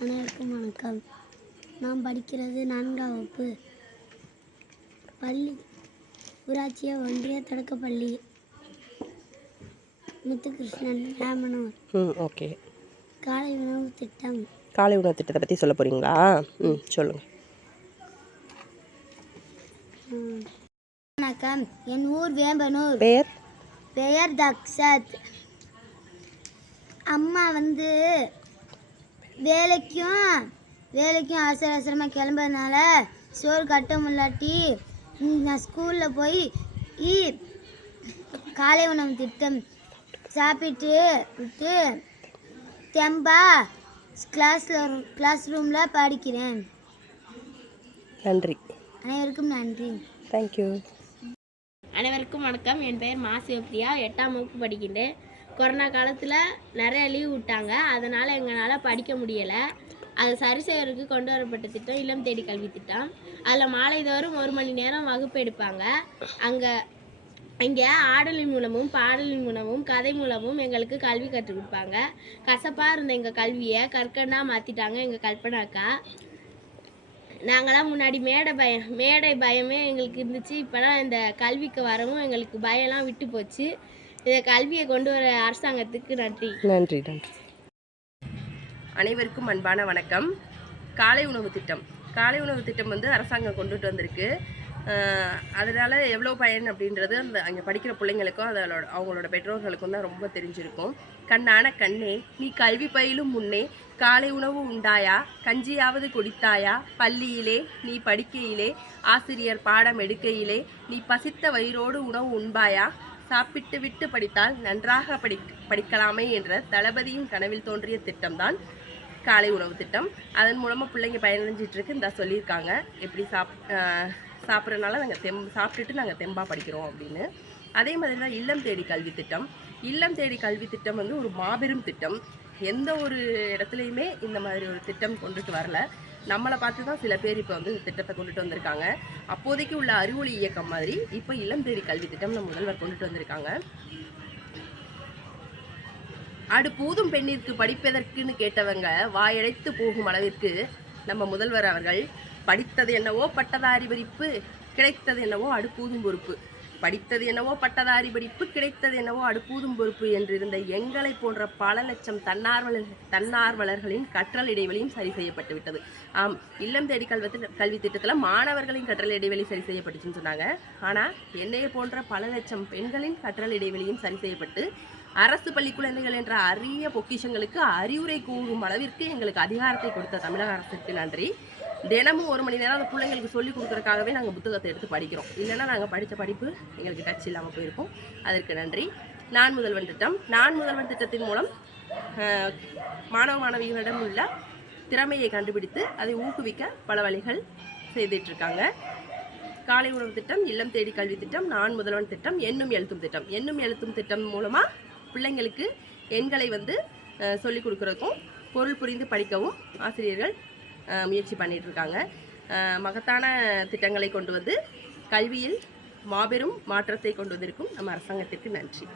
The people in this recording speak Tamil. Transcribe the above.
அனைவருக்கும் வணக்கம். நான் படிக்கிறது 4ஆம் வகுப்பு. பள்ளி ஊராட்சிய ஒன்றிய தொடக்கப்பள்ளி முத்துகிருஷ்ணன் ராமனூர். ஓகே. காலை உணவு திட்டம். காலை உணவு திட்டத்தை பற்றி சொல்ல போகிறீங்களா? சொல்லுங்கள். வணக்கம். என் ஊர் வேம்பனூர். பெயர் தக்ஷத். அம்மா வேலைக்கும் அவசரமாக கிளம்புறதுனால சோறு கட்ட முல்லாட்டி நான் ஸ்கூலில் போய் காலை உணவு திட்டம் சாப்பிட்டு விட்டு தெம்பா கிளாஸ் ரூமில் படிக்கிறேன். நன்றி. அனைவருக்கும் நன்றி. தேங்க்யூ. அனைவருக்கும் வணக்கம். என் பெயர் மா சிவப்பிரியா. 8ஆம் வகுப்பு படிக்கின்றேன். கொரோனா காலத்தில் நிறைய லீவ் விட்டாங்க. அதனால் எங்களால் படிக்க முடியலை. அதை சரி செய்வதற்கு கொண்டு வரப்பட்ட திட்டம் இல்லம் தேடி கல்வி திட்டம். அதில் மாலைதோறும் 1 மணி நேரம் வகுப்பு எடுப்பாங்க. இங்கே ஆடலின் மூலமும் பாடலின் மூலமும் கதை மூலமும் எங்களுக்கு கல்வி கற்றுக் கொடுப்பாங்க. கசப்பாக இருந்த எங்கள் கல்வியை கற்கண்டாக மாற்றிட்டாங்க எங்கள் கல்பனாக்கா. நாங்களாம் முன்னாடி மேடை பயமே எங்களுக்கு இருந்துச்சு. இப்போலாம் இந்த கல்விக்கு வரவும் எங்களுக்கு பயம்லாம் விட்டு போச்சு. இந்த கல்வியை கொண்டு வர அரசாங்கத்துக்கு நன்றி. நன்றி. அனைவருக்கும் அன்பான வணக்கம். காலை உணவு திட்டம் அரசாங்கம் கொண்டுட்டு வந்திருக்கு. அதனால் எவ்வளோ பயன் அப்படின்றது அங்கே படிக்கிற பிள்ளைங்களுக்கும் அவங்களோட பெற்றோர்களுக்கும் தான் ரொம்ப தெரிஞ்சிருக்கும். கண்ணான கண்ணே, நீ கல்வி பயிலும் முன்னே காலை உணவு உண்டாயா, கஞ்சியாவது குடித்தாயா, பள்ளியிலே நீ படிக்கையிலே ஆசிரியர் பாடம் எடுக்கையிலே நீ பசித்த வயிறோடு உணவு உண்பாயா, சாப்பிட்டு விட்டு படித்தால் நன்றாக படிக்கலாமே என்ற தளபதியின் கனவில் தோன்றிய திட்டம்தான் காலை உணவு திட்டம். அதன் மூலமாக பிள்ளைங்க பயனடைஞ்சிட்டு இருக்கு. இந்த சொல்லியிருக்காங்க எப்படி சாப்பிட்றதுனால நாங்கள் சாப்பிட்டுட்டு நாங்கள் தெம்பாக படிக்கிறோம் அப்படின்னு. அதே மாதிரி தான் இல்லம் தேடி கல்வி திட்டம் ஒரு மாபெரும் திட்டம். எந்த ஒரு இடத்துலையுமே இந்த மாதிரி ஒரு திட்டம் கொண்டுட்டு வரல. நம்மளை பார்த்து தான் சில பேர் இப்போ இந்த திட்டத்தை கொண்டுட்டு வந்திருக்காங்க. அப்போதைக்கு உள்ள அறிவொளி இயக்கம் மாதிரி இப்போ இல்லம் தேடி கல்வி திட்டம் நம்ம முதல்வர் கொண்டுட்டு வந்திருக்காங்க. அடுப்பூதும் பெண்ணிற்கு படிப்பதற்குன்னு கேட்டவங்க வாயடைத்து போகும் அளவிற்கு நம்ம முதல்வர் அவர்கள் படித்தது என்னவோ பட்டதாரி படிப்பு, கிடைத்தது என்னவோ அடுப்பூதும் பொறுப்பு, படித்தது என்னவோ பட்டதாரி படிப்பு, கிடைத்தது என்னவோ அடுப்பூதும் பொறுப்பு என்றிருந்த எங்களை போன்ற பல லட்சம் தன்னார்வலர்களின் கற்றல் இடைவெளியும் சரி செய்யப்பட்டு விட்டது. இல்லம் தேடி கல்வி திட்டத்தில் மாணவர்களின் கற்றல் இடைவெளி சரி செய்யப்பட்டுச்சுன்னு சொன்னாங்க. ஆனால் என்னையை போன்ற பல லட்சம் பெண்களின் கற்றல் இடைவெளியும் சரி செய்யப்பட்டு அரசு பள்ளி குழந்தைகள் என்ற அரிய பொக்கிஷங்களுக்கு அறிவுரை கூறும் அளவிற்கு எங்களுக்கு அதிகாரத்தை கொடுத்த தமிழக அரசுக்கு நன்றி. தினமும் 1 மணி நேரம் அந்த பிள்ளைங்களுக்கு சொல்லிக் கொடுக்குறதுக்காகவே நாங்கள் புத்தகத்தை எடுத்து படிக்கிறோம். இல்லைன்னா நாங்கள் படித்த படிப்பு எங்களுக்கு டச் இல்லாமல் போயிருக்கும். அதற்கு நன்றி. நான் முதல்வன் திட்டத்தின் மூலம் மாணவ மாணவிகளிடம் உள்ள திறமையை கண்டுபிடித்து அதை ஊக்குவிக்க பல வழிகள் செய்துட்ருக்காங்க. காலை உணவு திட்டம், இல்லம் தேடி கல்வி திட்டம், நான் முதல்வன் திட்டம், எண்ணும் எழுத்தும் திட்டம் மூலமாக பிள்ளைங்களுக்கு எண்களை சொல்லிக் கொடுக்குறதுக்கும் பொருள் புரிந்து படிக்கவும் ஆசிரியர்கள் முயற்சி பண்ணிட்டு இருக்காங்க. மகத்தான திட்டங்களை கொண்டு வந்து கல்வியில் மாபெரும் மாற்றத்தை கொண்டு வந்திருக்கும் நம்ம அரசாங்கத்திற்கு நன்றி.